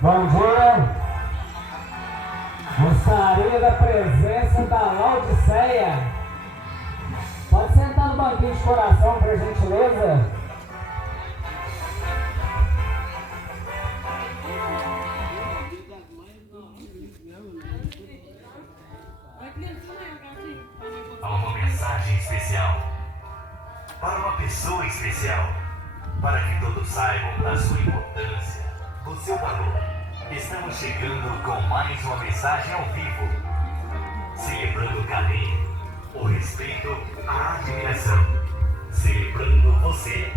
Bom dia, gostaria da presença da Laodiceia. Pode sentar no banquinho de coração, por gentileza. Há uma mensagem especial para uma pessoa especial, para que todos saibam da sua importância, do seu valor. Estamos chegando com mais uma mensagem ao vivo, celebrando o carinho, o respeito, a admiração, celebrando você,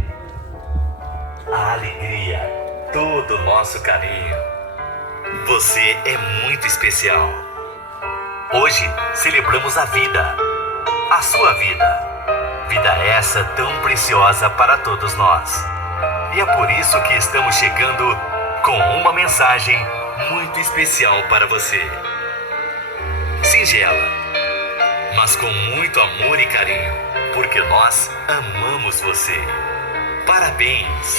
a alegria, todo o nosso carinho. Você é muito especial. Hoje celebramos a vida, a sua vida. Vida essa tão preciosa para todos nós. E é por isso que estamos chegando com uma mensagem muito especial para você. Singela, mas com muito amor e carinho, porque nós amamos você. Parabéns!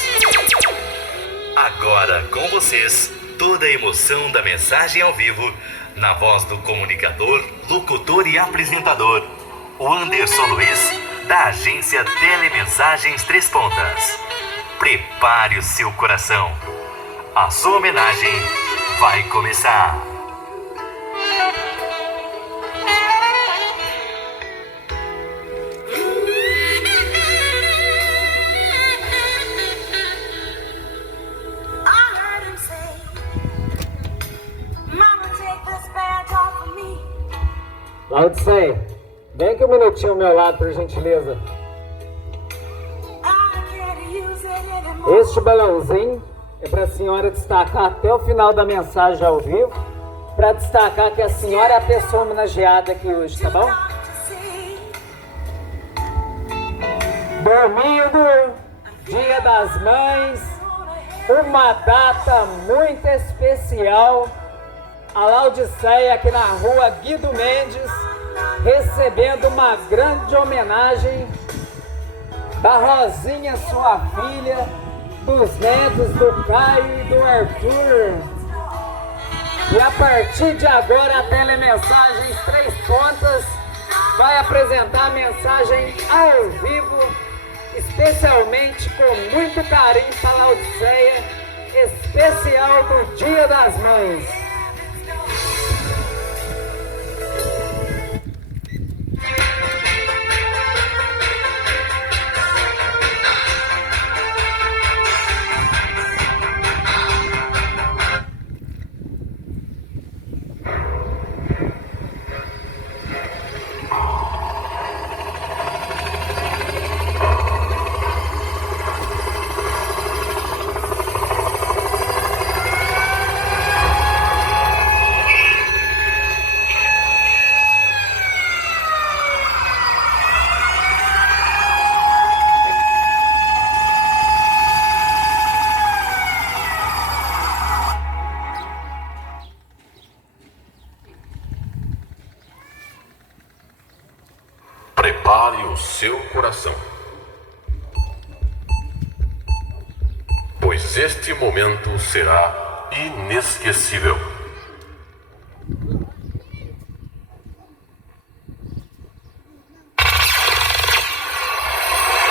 Agora com vocês, toda a emoção da mensagem ao vivo, na voz do comunicador, locutor e apresentador, o Anderson Luiz, da agência Telemensagens Três Pontas. Prepare o seu coração. A sua homenagem vai começar. Laodiceia, vem aqui um minutinho ao meu lado, por gentileza. Este balãozinho é para a senhora destacar até o final da mensagem ao vivo, para destacar que a senhora é a pessoa homenageada aqui hoje, tá bom? Domingo, Dia das Mães, uma data muito especial. A Laodiceia aqui na rua Guido Mendes, recebendo uma grande homenagem da Rosinha, sua filha, dos netos do Caio e do Arthur. E a partir de agora a Telemensagens Três Pontas vai apresentar a mensagem ao vivo, especialmente com muito carinho para a Laodiceia, especial do Dia das Mães. Prepare o seu coração, pois este momento será inesquecível.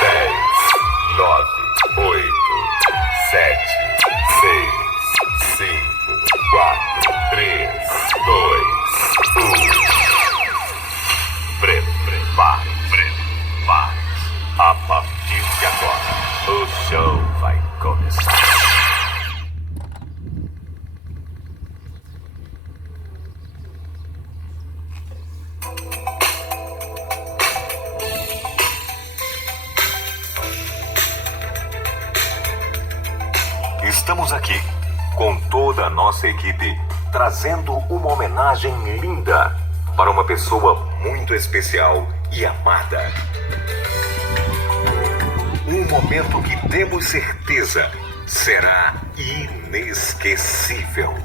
10, 9, 8, 7, 6, 5, 4, 3, 2, 1. Prepare. A partir de agora, o show vai começar. Estamos aqui com toda a nossa equipe, trazendo uma homenagem linda para uma pessoa muito especial e amada. Um momento que temos certeza será inesquecível.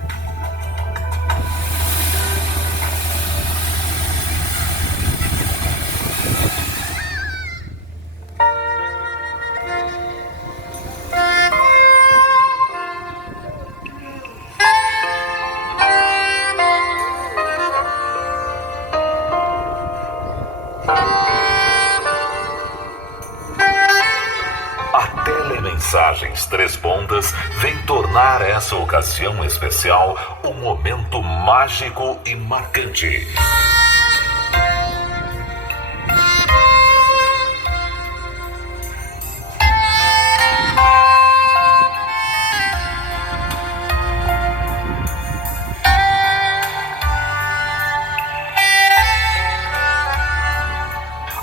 Mensagens Três Pontas vem tornar essa ocasião especial um momento mágico e marcante.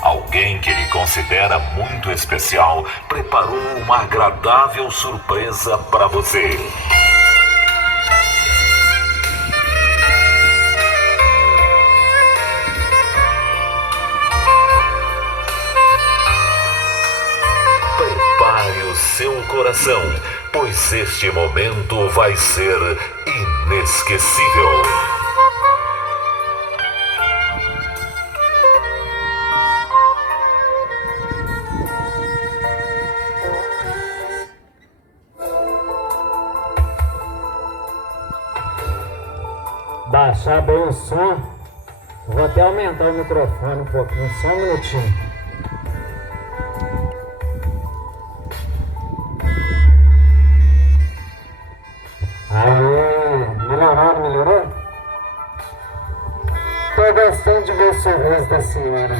Alguém que ele considera muito especial preparou uma agradável surpresa para você. Prepare o seu coração, pois este momento vai ser inesquecível. Baixar bem o som. Vou até aumentar o microfone um pouquinho, só um minutinho. Aí, melhorou? Tô gostando de ver o sorriso da senhora.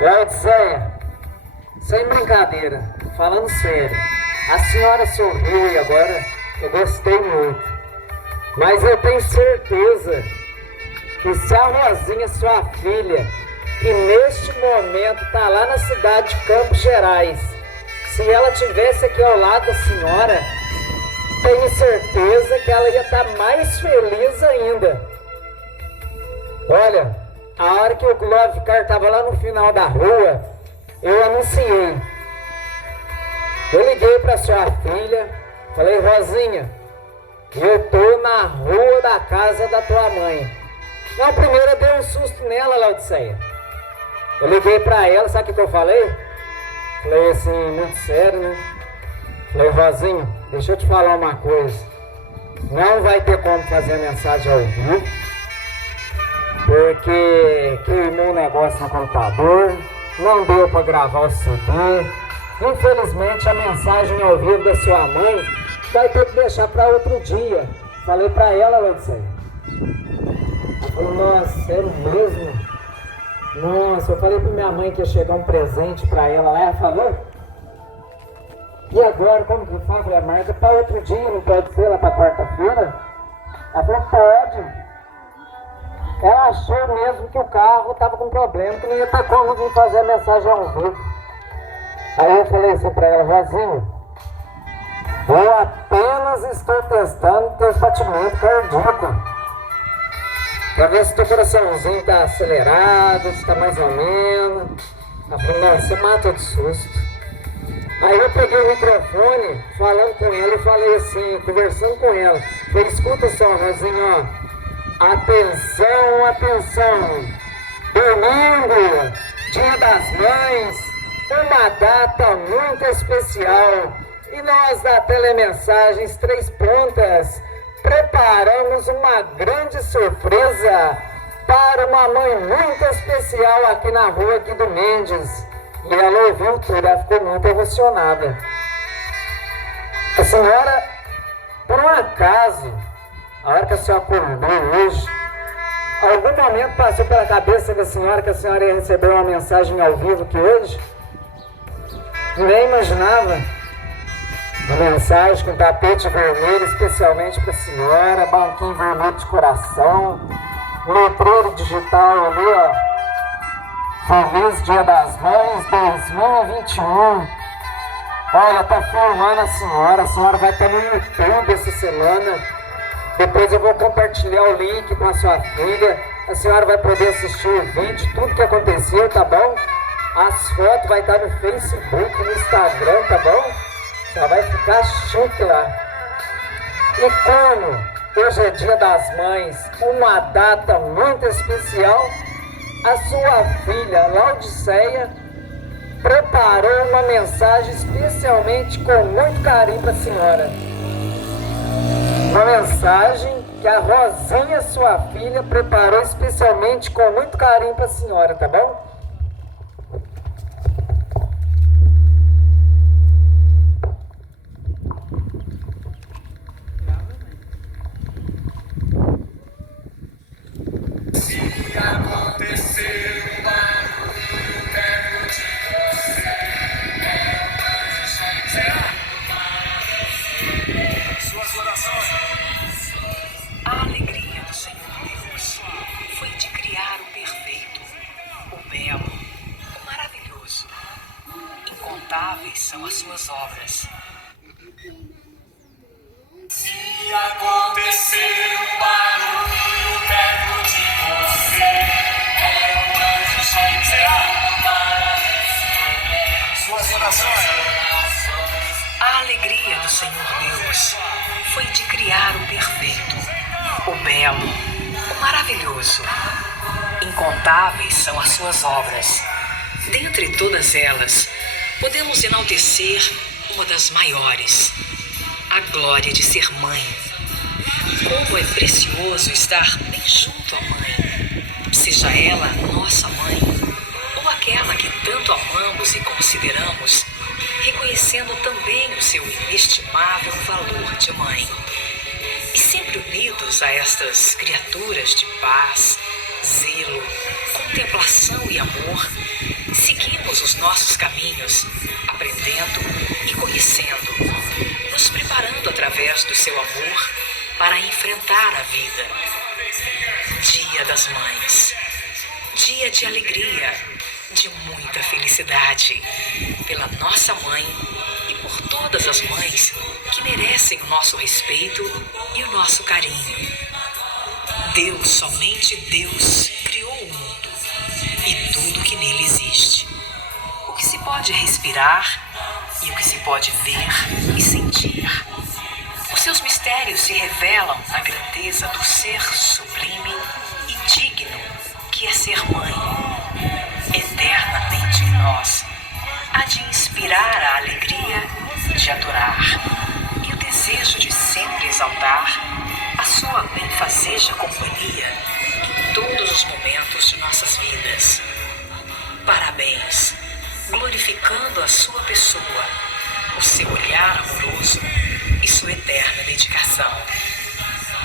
Laodiceia, sem brincadeira, falando sério, a senhora sorriu e agora eu gostei muito. Mas eu tenho certeza que se a Rosinha, sua filha, que neste momento está lá na cidade de Campos Gerais, se ela tivesse aqui ao lado da senhora, tenho certeza que ela ia estar mais feliz ainda. Olha, a hora que o Love Car estava lá no final da rua, eu anunciei. Eu liguei para sua filha, falei: Rosinha, eu tô na rua da casa da tua mãe. Não, primeiro eu dei um susto nela, Laodiceia. Eu liguei pra ela, sabe o que eu falei? Falei assim, muito sério, né? Falei: Rosinha, deixa eu te falar uma coisa. Não vai ter como fazer a mensagem ao vivo, porque queimou o negócio no computador, não deu pra gravar o CD. Infelizmente a mensagem ao vivo da sua mãe vai ter que deixar para outro dia. Falei para ela, Laodiceia. Ela falou: nossa, é mesmo? Nossa, eu falei para minha mãe que ia chegar um presente para ela lá. Ela falou: e agora, como que faz? Falei: marca para outro dia, não pode ser lá para quarta-feira? Ela falou: pode. Ela achou mesmo que o carro estava com problema, que não ia ter como vir fazer a mensagem ao vivo. Aí eu falei assim para ela: Rosinha, eu apenas estou testando teus batimentos cardíacos, para ver se teu coraçãozinho está acelerado, se está mais ou menos. Ela falou: não, você mata de susto. Aí eu peguei o microfone, falando com ela, e falei assim, conversando com ela. Falei: escuta só, Rosinha, ó. Atenção, atenção. Domingo, Dia das Mães, uma data muito especial. E nós da Telemensagens Três Pontas preparamos uma grande surpresa para uma mãe muito especial aqui na rua Guido Mendes. E ela ouviu tudo, ela ficou muito emocionada. A senhora, por um acaso, a hora que a senhora acordou hoje, algum momento passou pela cabeça da senhora que a senhora ia receber uma mensagem ao vivo que hoje? Nem imaginava. Uma mensagem com tapete vermelho especialmente para a senhora, banquinho vermelho de coração, letreiro digital ali, ó. Feliz Dia das Mães 2021. Olha, tá filmando a senhora vai ter no YouTube essa semana. Depois eu vou compartilhar o link com a sua filha. A senhora vai poder assistir o vídeo, tudo que aconteceu, tá bom? As fotos vai estar no Facebook, no Instagram, tá bom? Só vai ficar chique lá. E como hoje é Dia das Mães, uma data muito especial, a sua filha, Laudiceia, preparou uma mensagem especialmente com muito carinho para a senhora. Uma mensagem que a Rosinha, sua filha, preparou especialmente com muito carinho para a senhora, tá bom? A alegria do Senhor Deus foi de criar o perfeito, o belo, o maravilhoso. Incontáveis são as suas obras. Se acontecer um barulho perto de você, é um anjo chegando. Será? Suas orações. A alegria do Senhor Deus foi de criar o perfeito, o belo, o maravilhoso. Incontáveis são as suas obras. Dentre todas elas, podemos enaltecer uma das maiores, a glória de ser mãe. Como é precioso estar bem junto à mãe, seja ela nossa mãe, ou aquela que tanto amamos e consideramos, reconhecendo também o seu inestimável valor de mãe. E sempre unidos a estas criaturas de paz, zelo, contemplação e amor, seguimos os nossos caminhos, aprendendo e conhecendo, nos preparando através do seu amor para enfrentar a vida. Dia das Mães, dia de alegria, de muita felicidade, pela nossa mãe e por todas as mães que merecem o nosso respeito e o nosso carinho. Deus, somente Deus, criou o mundo e tudo que nele existe. O que se pode respirar e o que se pode ver e sentir. Os seus mistérios se revelam na grandeza do ser sublime e digno que é ser mãe. Eternamente em nós, há de inspirar a alegria de adorar e o desejo de sempre exaltar a sua benfazeja companhia em todos os momentos de nossas vidas. Parabéns, glorificando a sua pessoa, o seu olhar amoroso e sua eterna dedicação.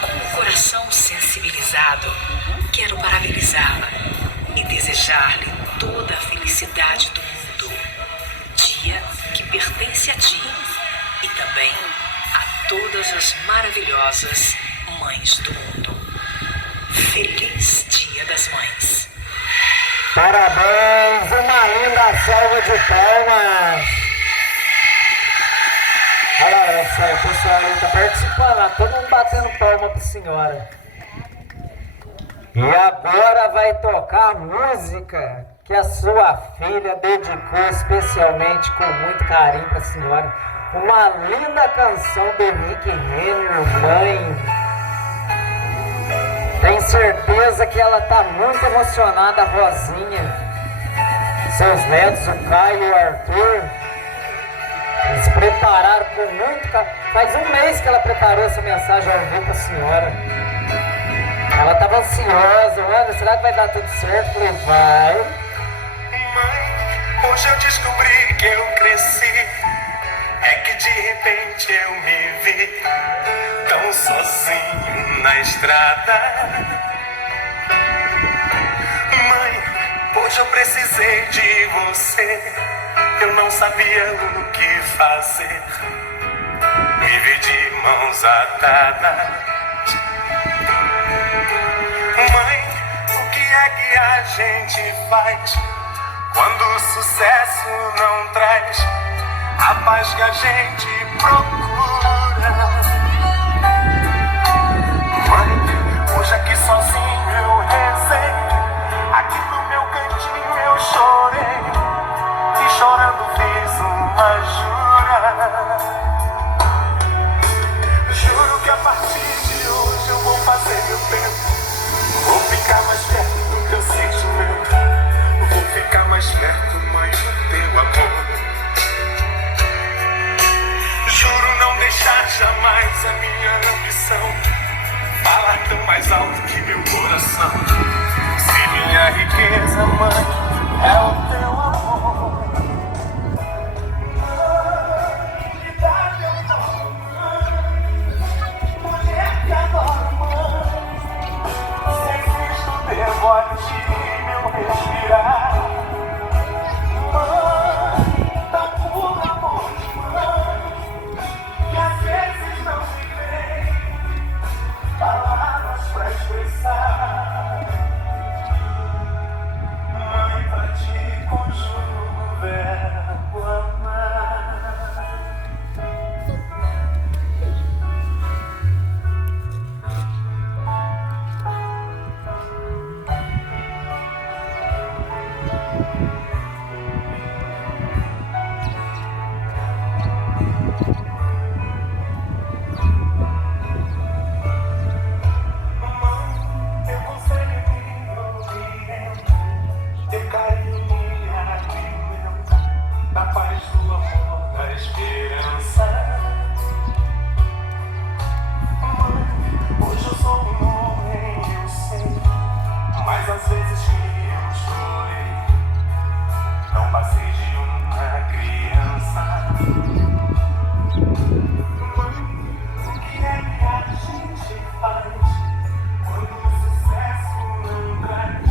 Com o coração sensibilizado, quero parabenizá-la e desejar-lhe toda a felicidade do mundo. Dia que pertence a ti e também a todas as maravilhosas mães do mundo. Feliz Dia das Mães. Parabéns, uma linda salva de palmas. Olha só, o pessoal aí tá participando, lá, todo mundo batendo palma pra senhora. E agora vai tocar a música que a sua filha dedicou especialmente com muito carinho pra senhora. Uma linda canção do Henrique Renner, Mãe. Tenho certeza que ela tá muito emocionada, a Rosinha. Seus netos, o Caio e o Arthur, eles prepararam com muito carinho. Faz um mês que ela preparou essa mensagem ao vivo pra senhora. Ela tava ansiosa, olha, será que vai dar tudo certo? Falei, vai. Mãe, hoje eu descobri que eu cresci. É que de repente eu me vi tão sozinho na estrada. Mãe, hoje eu precisei de você. Eu não sabia o que fazer. Me vi de mãos atadas. Mãe, o que é que a gente faz quando o sucesso não traz a paz que a gente procura. Mãe, hoje aqui sozinho eu rezei, aqui no meu cantinho eu chorei, e chorando fiz uma jura. Juro que a partir de hoje eu vou fazer meu tempo, vou ficar mais perto do teu sentimento, vou ficar mais perto, mãe, do teu amor. Juro não deixar jamais a minha ambição falar tão mais alto que meu coração. Se minha riqueza, mãe, é o teu amor, me dá teu amor, mulher que adora, mãe. Sem Cristo devo a ti meu respirar. Mãe, dá puro amor de mãe, que às vezes não se vê palavras pra expressar. Mãe, pra ti conjugo o verbo amar. Teu conselho me orienta, teu carinho me alimenta, da paz do amor, da esperança. Mãe, hoje eu sou um homem, eu sei, mas às vezes que eu chorei, não passei de uma criança. Mãe, o que é que a gente faz quando o sucesso não traz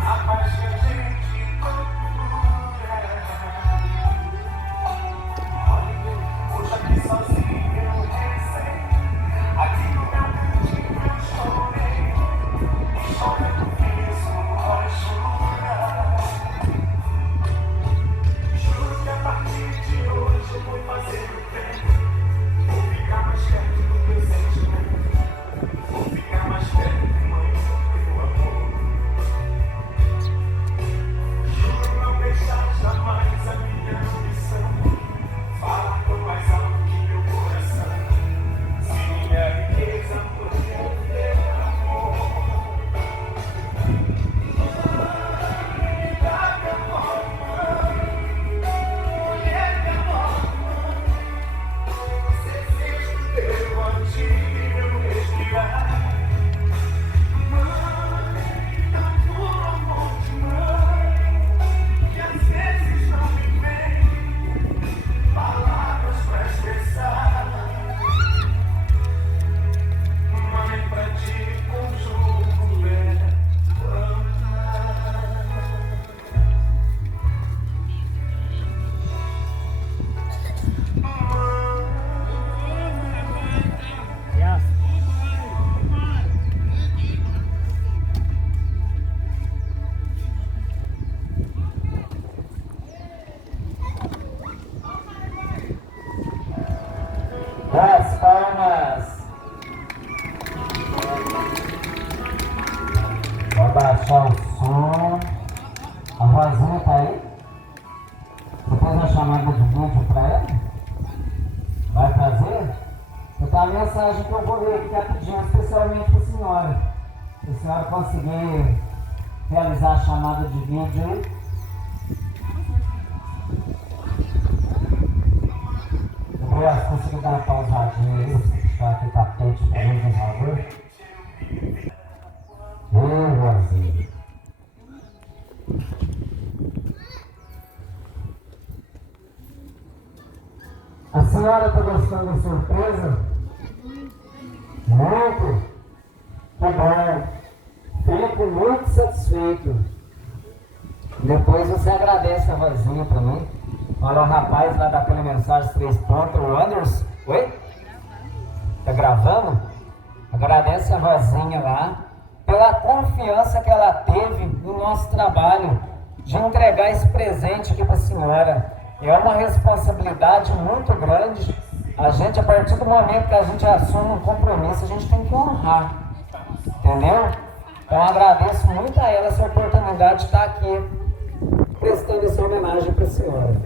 a paz que a gente procura? Mãe, hoje aqui sozinho eu rezei, aqui no meu cantinho eu chorei, e chorando fiz uma jura. Juro que a partir de hoje eu vou fazer o bem, vou ficar mais perto do teu sentimento, vou ficar mais perto, mãe, do teu amor. Juro não deixar jamais a minha ambição falar por mais alto que meu coração. Se minha riqueza for o teu amor, me dá teu amor, mulher que adora, ser Cristo devo a ti meu respirar. Mãe, tão puro amor de mãe, que às vezes não me vem palavras pra expressar. Mãe, pra ti conjugo o verbo amar. Das palmas. Vou baixar o som. A Rosinha tá aí? Você fez uma chamada de vídeo pra ela? Vai fazer? Então a mensagem que eu vou ler aqui rapidinho, especialmente para a senhora. Se a senhora conseguir realizar a chamada de vídeo aí. Se conseguir dar uma pausadinha aí, deixar aqui o tapete pra mim, por favor. Rosinha. A senhora está gostando da surpresa? Muito? Tá bom. Fico muito satisfeito. Depois você agradece a Rosinha pra mim. Olha o rapaz lá daquela mensagem 3 pontos, o Anderson. Oi? Tá gravando? Agradece a Rosinha lá pela confiança que ela teve no nosso trabalho de entregar esse presente aqui pra senhora. É uma responsabilidade muito grande. A gente, a partir do momento que a gente assume um compromisso, a gente tem que honrar. Entendeu? Então agradeço muito a ela essa oportunidade de estar aqui prestando essa homenagem para a senhora.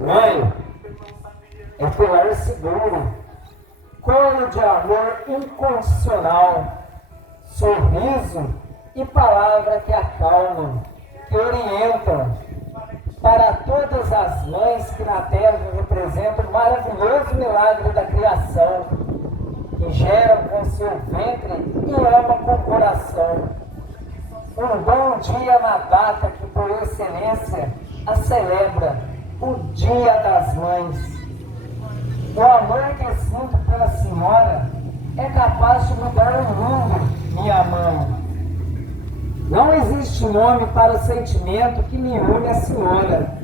Mãe, é pilar seguro, colo de amor incondicional, sorriso e palavra que acalmam, que orientam. Para todas as mães que na terra representam o maravilhoso milagre da criação, que geram com seu ventre e amam com o coração. Um bom dia na data que por excelência a celebra, o Dia das Mães. O amor que sinto pela senhora é capaz de mudar o mundo, minha mãe. Não existe nome para o sentimento que me une à senhora.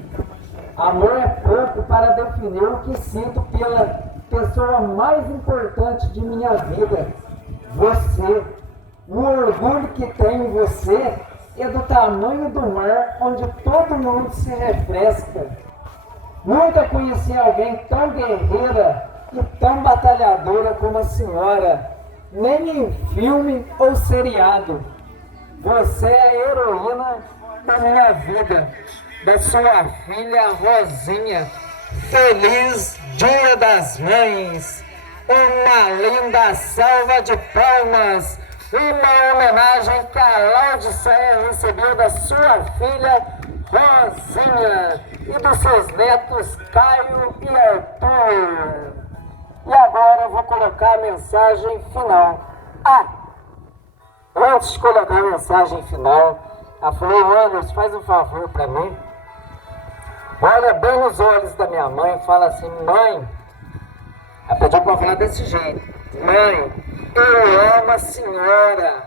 Amor é pouco para definir o que sinto pela pessoa mais importante de minha vida, você. O orgulho que tenho em você é do tamanho do mar onde todo mundo se refresca. Nunca conheci alguém tão guerreira e tão batalhadora como a senhora, nem em filme ou seriado. Você é a heroína da minha vida, da sua filha Rosinha. Feliz Dia das Mães! Uma linda salva de palmas! Uma homenagem que a Laodiceia recebeu da sua filha Rosinha e dos seus netos Caio e Arthur. E agora eu vou colocar a mensagem final. Antes de colocar a mensagem final, ela falou: Anderson, faz um favor para mim. Olha bem nos olhos da minha mãe e fala assim: mãe, ela pediu para falar desse jeito: mãe, eu amo a senhora.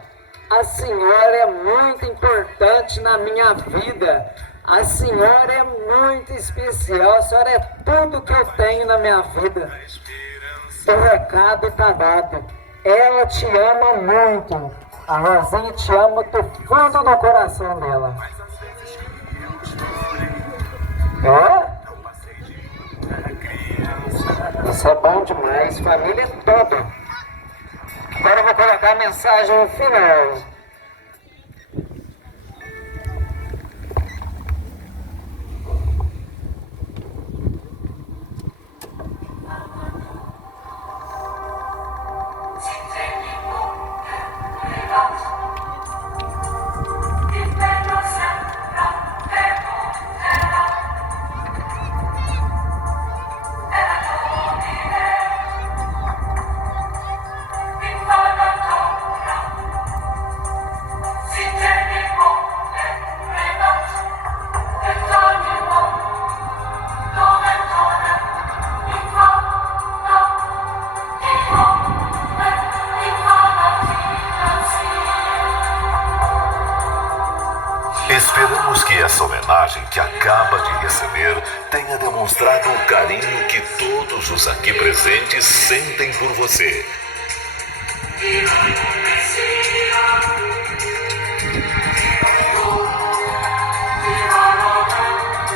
A senhora é muito importante na minha vida. A senhora é muito especial. A senhora é tudo que eu tenho na minha vida. O recado está dado. Ela te ama muito. A Rosinha te ama do fundo do coração dela. Isso é bom demais. Família toda. Agora eu vou colocar a mensagem final. Esperamos que essa homenagem que acaba de receber tenha demonstrado o carinho que todos os aqui presentes sentem por você.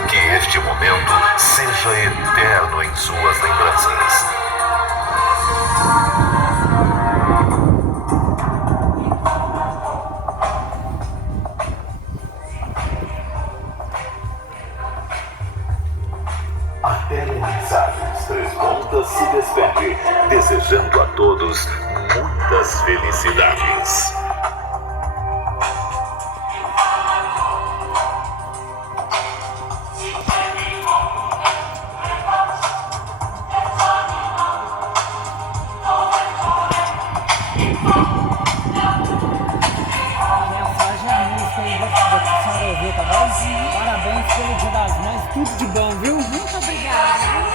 Que este momento seja eterno em suas lembranças. A Telemensagens Três Pontas se despede, desejando a todos muitas felicidades. Parabéns pelo Dia das Mães, tudo de bom, viu? Muito obrigada.